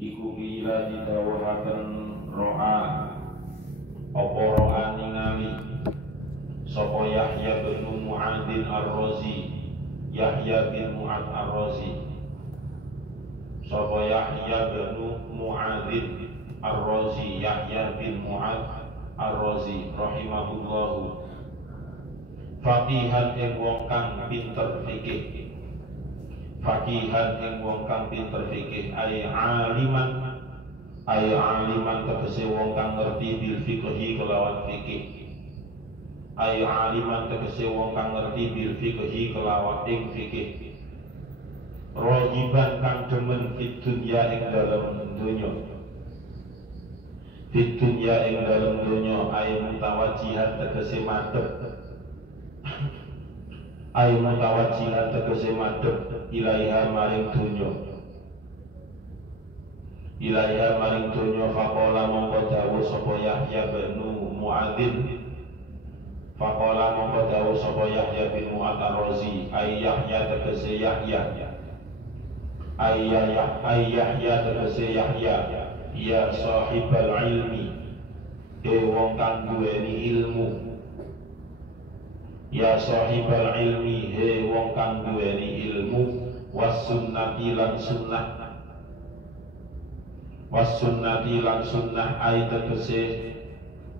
iku kira didhawuhaken ro'a apa ro'a ningali sapa Yahya bin Mu'adzin Ar-Razi, Yahya bin Mu'adz Ar-Razi, sapa Yahya bin Mu'adzin Ar-Razi, Yahya bin Mu'adz Ar-Razi rahimahullahu, faqihan ing wong kang pinter fikih, faqihan ing wong kang pinter fikih, ay aliman tegese wong kang ngerti bil fiqhi kelawan fikih, ay aliman tegese wong kang ngerti bil fiqhi kelawan ing fikih, rohiban kang demen fit dunya ing dalem dunya, fit dunya ing dalem dunya, ay mutawajjihan tegese madhep, ay mutawajjihan tegese madhep ilaiha maring dunya, ilaiha maring dunya. Faqala mongko dawuh sapa Yahya bin Mu'adzin, faqala mongko dawuh sapa Yahya bin Mu'adz Ar-Razi, ay Yahya tegese Yahya, ay Yahya tegese Yahya, ya sahibal ilmi, wong kang duweni ilmu, ya sahibal ilmi, he wong kang duweni ilmu, was sunnati lan sunnah, was sunnati lan sunnah, ay tegese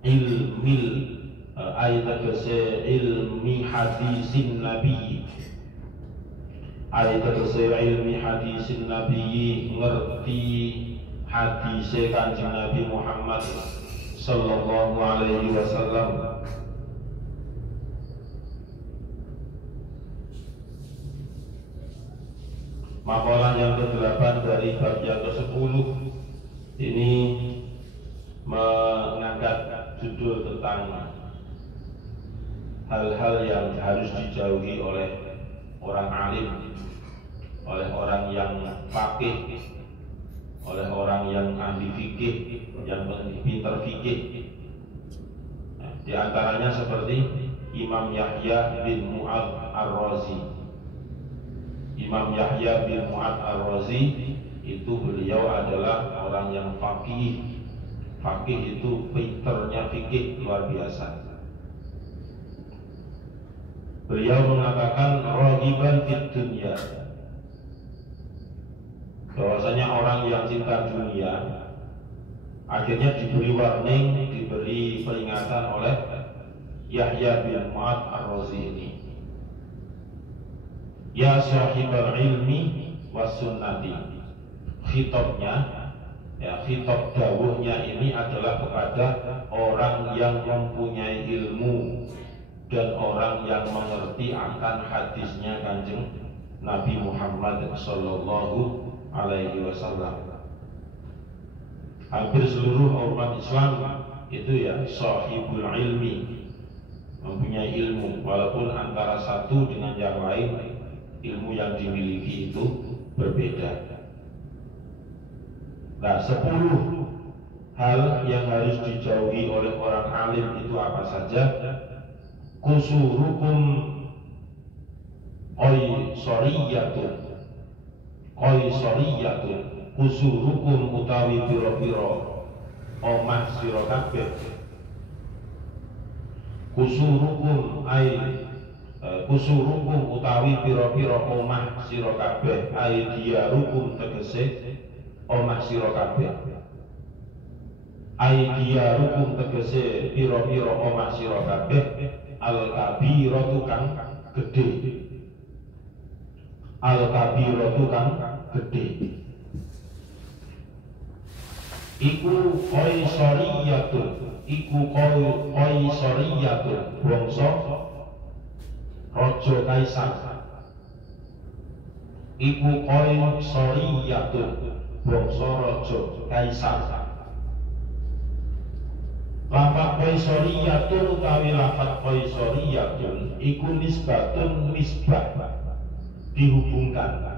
ilmil, ay tegese ilmi hadisin nabi, ay tegese ilmi hadisin nabi, ngerti hadise Kanjeng Nabi Muhammad sallallahu alaihi wasallam. Makalah yang ke-8 dari bab yang ke-10 ini mengangkat judul tentang hal-hal yang harus dijauhi oleh orang alim, oleh orang yang faqih, oleh orang yang ahli fikih, yang pintar fikih. Nah, di antaranya seperti Imam Yahya bin Mu'adz Ar-Razi. Imam Yahya bin Mu'adz Ar-Razi itu beliau adalah orang yang faqih. Faqih itu pinternya fikih luar biasa. Beliau mengatakan raghiban fid dunya, bahwasanya orang yang cinta dunia akhirnya diberi warning, diberi peringatan oleh Yahya bin Mu'adz Ar-Razi ini. Ya sahibal ilmi was sunnati, khitabnya, ya khitab dawuhnya ini adalah kepada orang yang mempunyai ilmu dan orang yang mengerti akan hadisnya Kanjeng Nabi Muhammad sallallahu alaihi wasallam. Hampir seluruh umat Islam itu ya sahibul ilmi, mempunyai ilmu, walaupun antara satu dengan yang lain ilmu yang dimiliki itu berbeda. Nah, 10 hal yang harus dijauhi oleh orang alim itu apa saja? Kusurukum qaisoriyatun, qaisoriyatun, kusurukum utawi piro-piro omah sira kabeh. Kusurukum kusurukum utawi piro-piro omah sira kabeh, ai diarukum tegese omah sira kabeh, ai diarukum tegese piro-piro omah sira kabeh, al kabiratu kang gedhe, al kabiratu kang gedhe, iku qaisoriyatun, iku qaisoriyatun, bangsa Raja Kaisar, iku qaisoriyatun, bangsa Raja Kaisar. Lafaz qaisoriyatun utawi lafaz qaisoriyatun iku nisbatun, nisbah, dihubungkan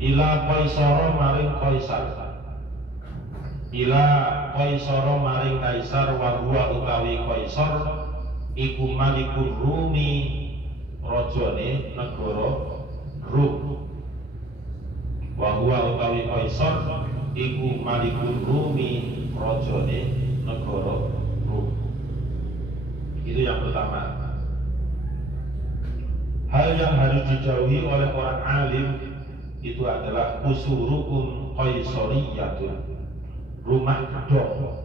ila qaisara maring kaisar, ila qaisara maring kaisar, wa huwa utawi kaisar iku malikur Rumi, rajane negara Rum, wa huwa utawi kaisar iku Malikul Rumi, rajane negara Rum. Itu yang pertama. Hal yang harus dijauhi oleh orang alim itu adalah usurukum qaisariyatun, rumah gedong,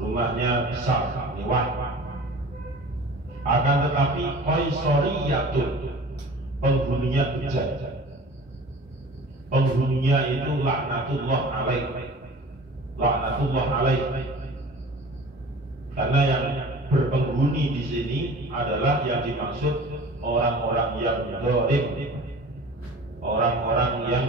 rumahnya besar, mewah. Akan tetapi qaisariyatun, penghuninya bejat, penghuninya itu laknatullah alaih, laknatullah alaih. Karena yang berpenghuni di sini adalah yang dimaksud orang-orang yang zalim, orang-orang yang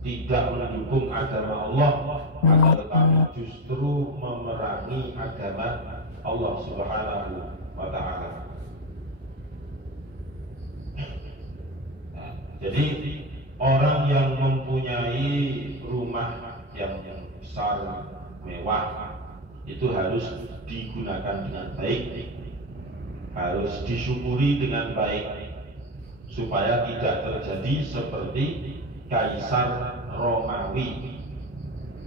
tidak mendukung agama Allah, akan tetapi justru memerangi agama Allah Subhanahu wa Ta'ala. Jadi orang yang mempunyai rumah yang besar, mewah, itu harus digunakan dengan baik, harus disyukuri dengan baik, supaya tidak terjadi seperti Kaisar Romawi.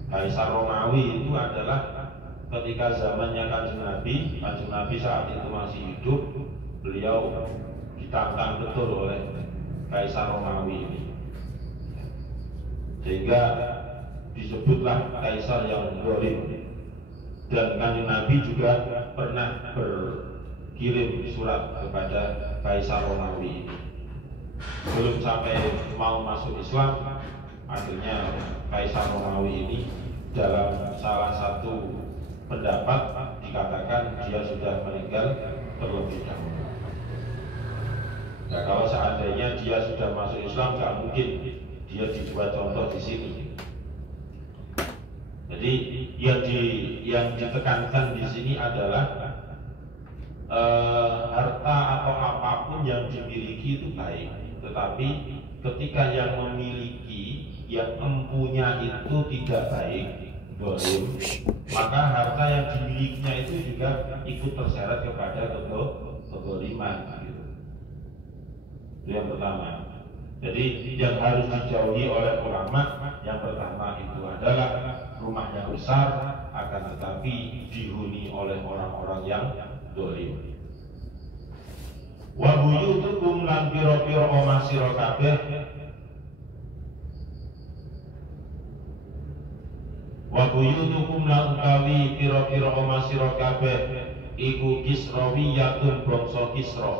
Kaisar Romawi itu adalah ketika zamannya Kanjeng Nabi saat itu masih hidup, beliau ditantang betul oleh Kaisar Romawi ini, sehingga disebutlah Kaisar yang zalim. Dan Kanjeng Nabi juga pernah berkirim surat kepada Kaisar Romawi ini. Belum sampai mau masuk Islam, akhirnya Kaisar Romawi ini dalam salah satu pendapat dikatakan dia sudah meninggal terlebih dahulu. Nah, kalau seandainya dia sudah masuk Islam, nggak mungkin dia dibuat contoh di sini. Jadi yang ditekankan di sini adalah harta atau apapun yang dimiliki itu baik, tetapi ketika yang memiliki, yang empunya itu tidak baik, zalim, maka harta yang dimilikinya itu juga ikut terseret kepada kezaliman. Gitu. Itu yang pertama. Jadi yang harus dijauhi oleh ulama, yang pertama itu adalah rumahnya besar, akan tetapi dihuni oleh orang-orang yang zalim. Wa buyutukum lan pira-pira omah sira kabeh, wa buyutukum lan utawi pira-pira omah sira kabeh iku kisrawiyatun, bangsa Kisra.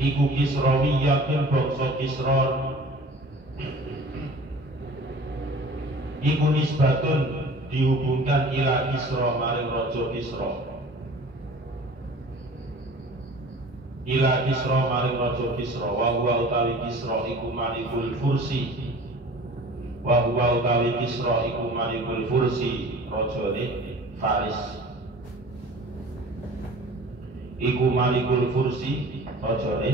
Iku kisrawiyatun, bangsa Kisra. Iku nisbatun, dihubungkan ila Kisra, maring raja Kisra. Ila Kisra, maring raja Kisra. Wa huwa utawi Kisra iku Malikul Fursi. Wa huwa utawi Kisra iku Malikul Fursi, rajane Faris. Iku Malikul Fursi, rajane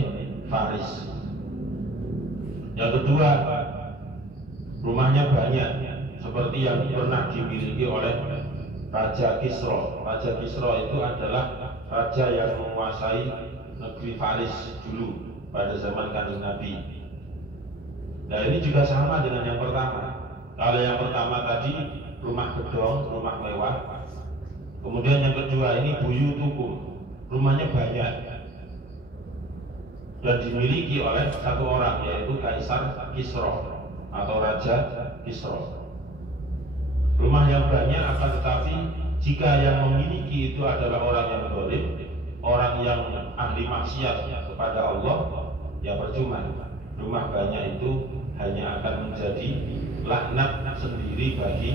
Faris. Yang kedua, rumahnya banyak, seperti yang pernah dimiliki oleh Raja Kisra. Raja Kisra itu adalah raja yang menguasai negeri Faris dulu pada zaman Kanjeng Nabi. Nah, ini juga sama dengan yang pertama. Kalau yang pertama tadi rumah gedong, rumah mewah. Kemudian yang kedua ini buyutukum, rumahnya banyak dan dimiliki oleh satu orang, yaitu Kaisar Kisra atau Raja Kisra. Rumah yang banyak, akan tetapi jika yang memiliki itu adalah orang yang zalim, orang yang ahli maksiat kepada Allah, ya percuma. Rumah banyak itu hanya akan menjadi laknat sendiri bagi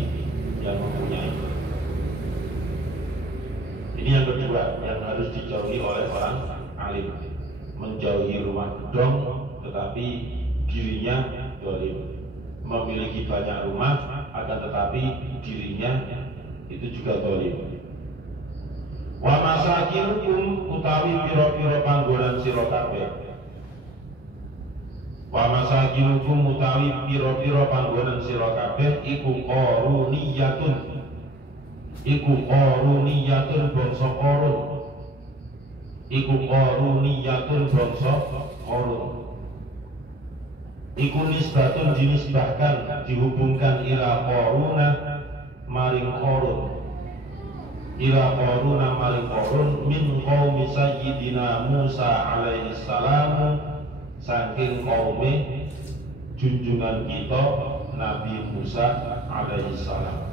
yang mempunyai. Ini yang kedua yang harus dijauhi oleh orang alim, menjauhi rumah gedong tetapi dirinya zalim, memiliki banyak rumah akan tetapi dirinya itu juga zalim. Wa masakinukum, utawi pira-pira panggonan sira kabeh. Wa masakinukum, utawi pira-pira panggonan sira kabeh iku qaruniyatun. Iku qaruniyatun, bangsa Qarun. Iku qaruniyatun, bangsa Qarun. iku nisbatun dinisbahkan dihubungkan ila Qaruna maring Qarun, ila Qaruna maring Qarun min qaumi sayyidina Musa alaihi salam, saking kaume junjungan kita Nabi Musa alaihi salam.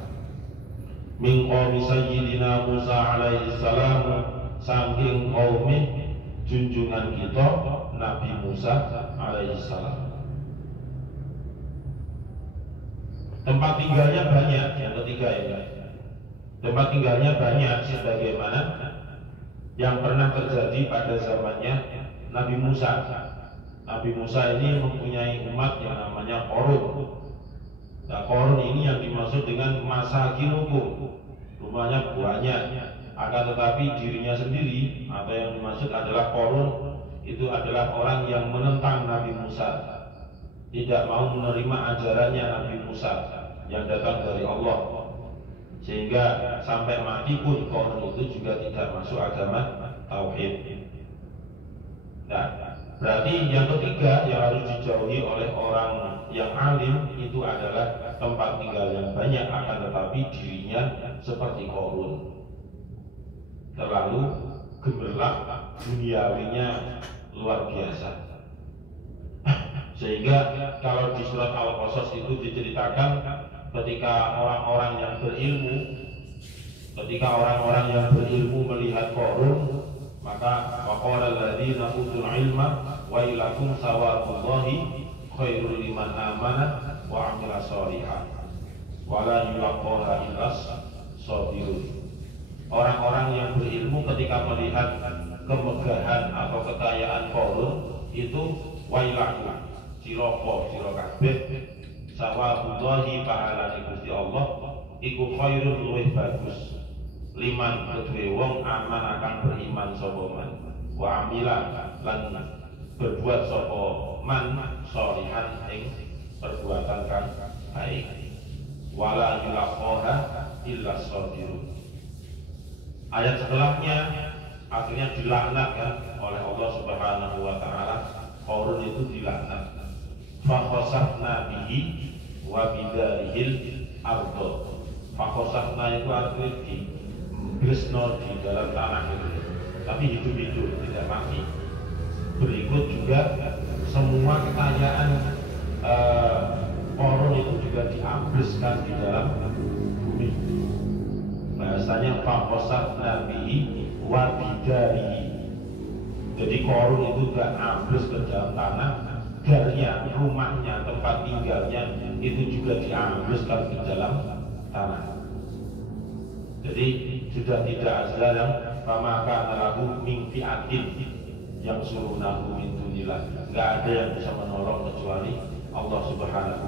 Min qaumi sayyidina Musa alaihi salam, saking kaume junjungan kita Nabi Musa alaihi salam. Tempat tinggalnya banyak, yang ketiga ya. Tempat tinggalnya banyak sebagaimana yang pernah terjadi pada zamannya Nabi Musa. Nabi Musa ini mempunyai umat yang namanya Qarun. Nah, Qarun ini yang dimaksud dengan masakinukum, rumahnya banyak. Akan tetapi dirinya sendiri atau yang dimaksud adalah Qarun itu adalah orang yang menentang Nabi Musa, tidak mau menerima ajarannya Nabi Musa yang datang dari Allah, sehingga sampai mati pun Qarun itu juga tidak masuk agama tauhid. Nah, berarti yang ketiga yang harus dijauhi oleh orang yang alim itu adalah tempat tinggal yang banyak, akan tetapi dirinya seperti Qarun, terlalu gemerlap, duniawinya luar biasa. Sehingga kalau di surat Al-Qasas itu diceritakan ketika orang-orang yang berilmu melihat Qarun, maka waqala alladziina utul ilma wa ilakum sawabullahi khairul liman amana wa amila sholihan wa la yulaqaha illas sabirun. Orang-orang yang berilmu ketika melihat kemegahan atau kekayaan Qarun itu wailakum, cilaka sira kabeh, sawabullahi pahalane Gusti Allah iku khairul luwih bagus liman kedue wong aman akan beriman sapa man wa amila lan berbuat sapa man sholihan ing perbuatan kang baik wala yulaqaha illa sabirun. Ayat setelahnya akhirnya dilaknatkan oleh Allah Subhanahu wa taala. Qarun itu dilaknat. Fa khasafna bihi wa bidarihil ardh. Fa khasafna itu artinya di gresno di dalam tanah itu, tapi hidup-hidup tidak mati. Berikut juga semua kekayaan Qarun itu juga diambleskan di dalam bumi. Bahasanya faqasafna bihi wa bidarihi. Jadi Qarun itu gak ambles ke dalam tanah, darnya, rumahnya, tempat tinggalnya itu juga diambleskan ke dalam tanah. Jadi sudah tidak ada yang famaka nalahu min fi'atin yang surunahu min dunillah. Gak ada yang bisa menolong kecuali Allah Subhanahu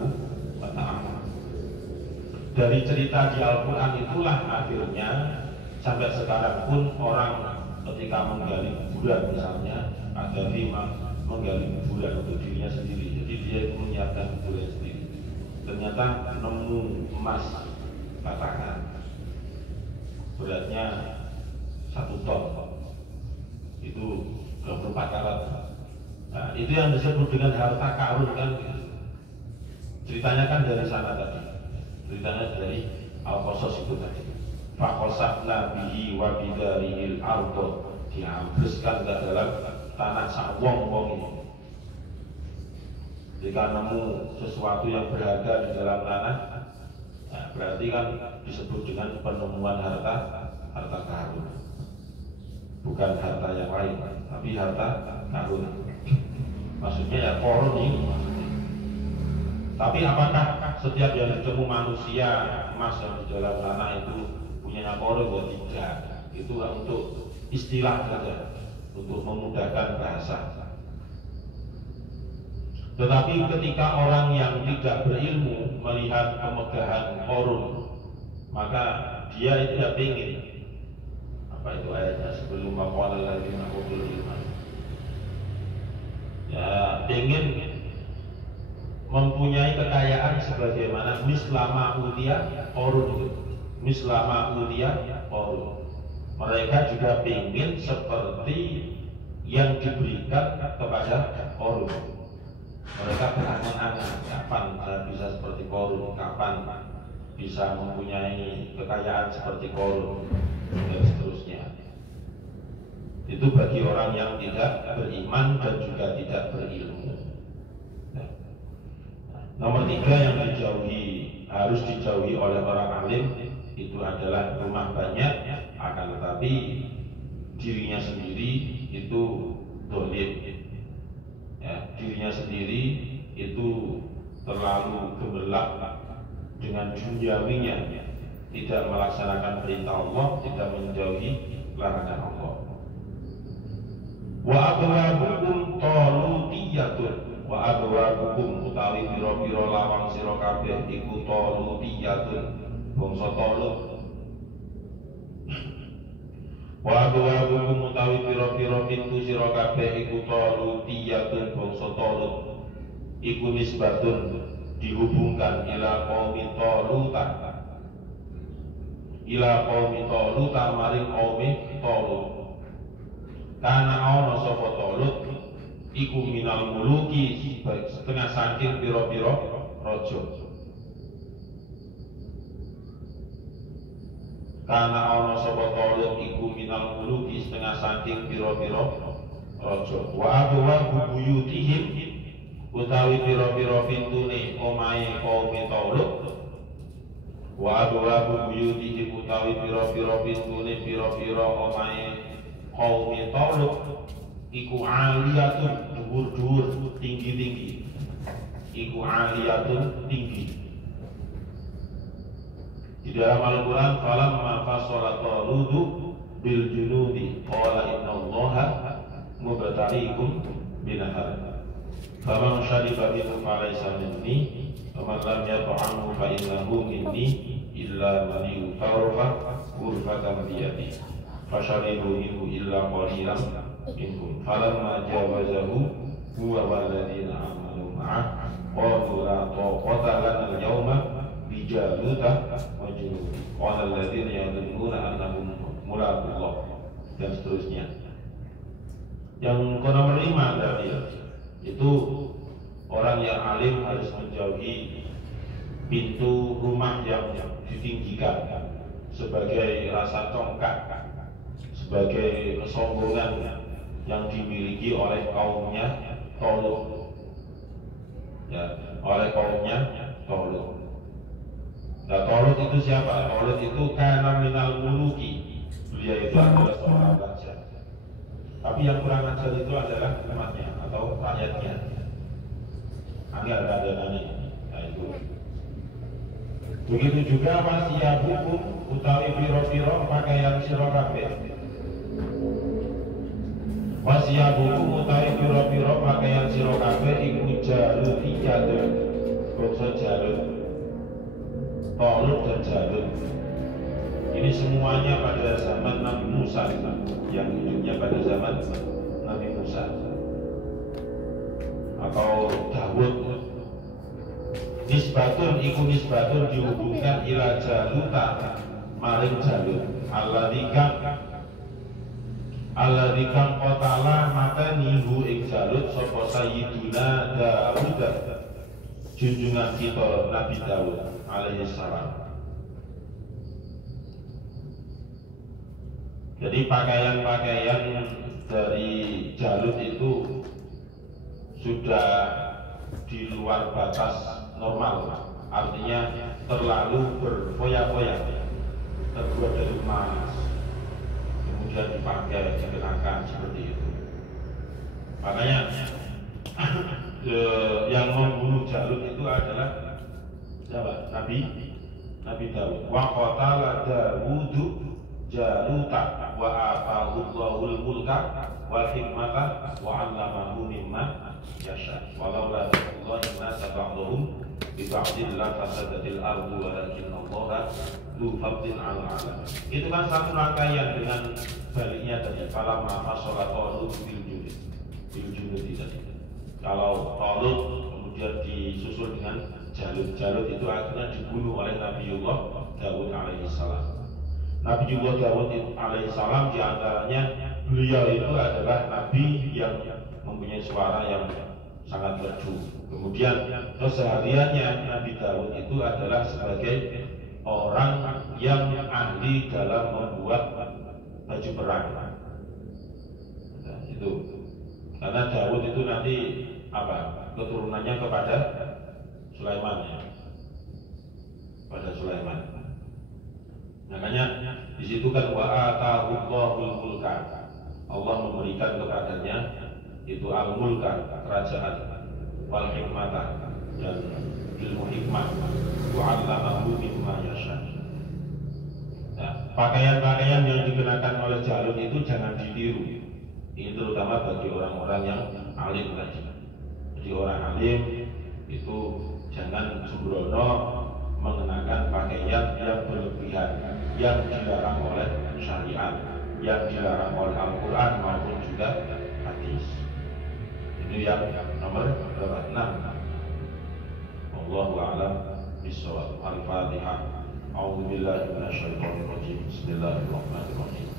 wa ta'ala. Dari cerita di Al-Quran itulah akhirnya sampai sekarang pun orang ketika menggali kuburan misalnya, ada lima menggali kuburan untuk dirinya sendiri, jadi dia menyiapkan kuburan sendiri. Ternyata nemu emas batangan, beratnya 1 ton, itu 24 karat. Nah, itu yang disebut dengan harta karun kan? Ceritanya kan dari sana tadi. Ceritanya dari Al-Qasas itu tadi. Faqasafna bihi wa bidarihil ardh, diambleskan ke dalam tanah sawong-wong ini. Jika nemu sesuatu yang berharga di dalam tanah, nah, berarti kan disebut dengan penemuan harta karun. Bukan harta yang lain, tapi harta karun. Maksudnya ya Qarun ini maksudnya. Tapi apakah setiap yang ditemu manusia emas yang di dalam tanah itu punya Qarun? Tidak. Itu untuk istilah saja, untuk memudahkan bahasa. Tetapi ketika orang yang tidak berilmu melihat kemegahan Qarun, maka dia itu tidak ingin. Apa itu ayatnya sebelum maqala alladziina utul ilma? Ya, ingin mempunyai kekayaan sebagaimana mislama utia Qarun itu. Mislama utia Qarun. Mereka juga ingin seperti yang diberikan kepada Qarun. Mereka berangan-angan, kapan saya bisa seperti Qarun, kapan bisa mempunyai kekayaan seperti Qarun, dan seterusnya. Itu bagi orang yang tidak beriman dan juga tidak berilmu. Nomor 3 yang harus dijauhi oleh orang alim itu adalah rumah banyak, akan tetapi dirinya sendiri itu dolim. Ya, dirinya sendiri itu terlalu gemerlap dengan duniawinya, tidak melaksanakan perintah Allah, tidak menjauhi larangan Allah. Wa abwabukum talutiyatun, wa abwabukum utawi pira-pira lawang sira kabeh iku talutiyatun, bangsa Talut. Wa abwabukum utawi pira-pira pintu sira kabeh iku talutiyatun, bangsa Talut. Iku nisbatun dihubungkan ila qaumi Taluta, ila qaumi Taluta maring qaumi Talut. Karena ana sapa Talut iku minal muluki, setengah saking pira-pira raja. Karena ana sapa Talut iku minal muluki, setengah saking pira-pira raja. Wa abwa buyutihim utawi pira-pira pintune omahe kaum Talut. Wa abwa buyutihim utawi pira-pira pintune pira-pira omahe kaum Talut iku aliyatun, dhuwur-dhuwur, tinggi-tinggi. Iku aliyatun, tinggi. Di dalam Al-Quran, falamma fasala Talutu bil junudi qala innallaha mubtaliikum binahar faman shariba minhu falaysa minni wa man lam yat'amhu fa innahu minni illa man yutarafa ghurfatan biyadi fasharibu minhu illa qalilan minhum falamma jawazahu huwa walladzina amanu ma'ah qalu la taqata lana al-yawma bijaluta wa junudi qala alladzina yadhunnuna annahum mulaqullah, dan seterusnya. Yang nomor 5 tadi itu orang yang alim harus menjauhi pintu rumah yang ditinggikan sebagai rasa congkak, sebagai kesombongan yang dimiliki oleh kaumnya Talut, ya, oleh kaumnya Talut. Nah, Talut itu siapa? Talut itu kana minal muluki, dia itu adalah seorang raja. Tapi yang kurang ajar itu adalah umatnya atau rakyatnya. Angel keadaannya. Nah itu. Begitu juga wasiyabukum utawi piro-piro pakaian sira kabeh. Wasiyabukum utawi piro-piro pakaian sira kabeh iku jalutiyatun, bangsa Jalut, Talut dan Jalut. Ini semuanya pada zaman Nabi Musa, yang hidupnya pada zaman Nabi Musa atau Dawud. Nisbatun iku nisbatun dihubungkan ila Jaluta maring Jalut. Alladzi qatala matanihu ing Jalut sapa sayyidina Dawud, junjungan kita Nabi Dawud alaihi salam. Jadi pakaian-pakaian dari Jalut itu sudah di luar batas normal, artinya terlalu berfoya-foya, terbuat dari emas, kemudian dipakai, dikenakan seperti itu. Makanya yang membunuh Jalut itu adalah siapa? Nabi Dawud. Wa qatala Dawudu Jaluta wa atahu Allahul mulka wal hikmata wa 'allamahu mimma yasha. Walau la Allahi ma sabaqahum bi ba'dil la fasadatil ardu walakin Allah lu fadlin 'ala 'alamin. Itu kan satu rangkaian dengan baliknya tadi. Falamma fasala Talut bil junudi tadi. Kalau Talut kemudian disusul dengan Jalut itu akhirnya dibunuh oleh Nabiullah Dawud alaihi salam. Nabiullah Dawud alaihissalam diantaranya beliau itu adalah nabi yang mempunyai suara yang sangat merdu. Kemudian kesehariannya Nabi Daud itu adalah sebagai orang yang ahli dalam membuat baju perang. Nah, itu karena Daud itu nanti keturunannya kepada Sulaiman ya. Pada Sulaiman. Makanya di situ kan wa atahullahu mulka. Allah memberikan kepadanya itu al-mulka, kerajaan, wal hikmata, dan ilmu hikmah, wa'allamahu mimma yasha. Nah, pakaian-pakaian yang dikenakan oleh Jalut itu jangan ditiru. Ini terutama bagi orang-orang yang alim tadi. Jadi orang alim itu jangan sembrono mengenakan pakaian yang berlebihan, yang dilarang oleh syariat, yang dilarang oleh Al-Quran maupun juga hadis. Ini yang nomor 6. Allahu a'lam bishawab. Al-Fatihah. A'udzu billahi minasyaitonir rajim. Bismillahirrahmanirrahim.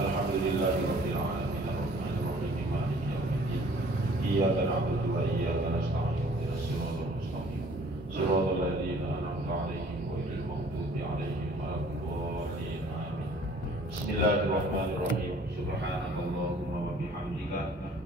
Alhamdulillahirabbil alamin arrahmanir rahim maliki yaumiddin. Iyyaka na'budu wa iyyaka nasta'in. Ihdinas siratal mustaqim. Siratal ladzina an'amta 'alaihim ghairil maghdubi 'alaihim waladdallin. Amin. Bismillahirrahmanirrahim. Subhanakallahumma wa bihamdika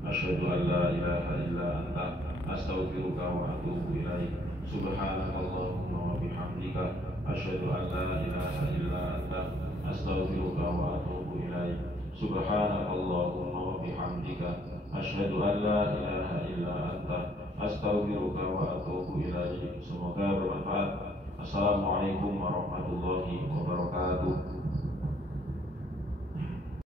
asyhadu an la ilaha illa anta astaghfiruka wa atubu ilaik. Subhanakallahumma wa bihamdika asyhadu an la ilaha illa anta astaghfiruka wa atubu ilaik. Subhanakallahumma wa bihamdika asyhadu an la ilaha illa anta astaghfiruka wa atubu ilaik. Semoga bermanfaat. Assalamualaikum warahmatullahi wabarakatuh.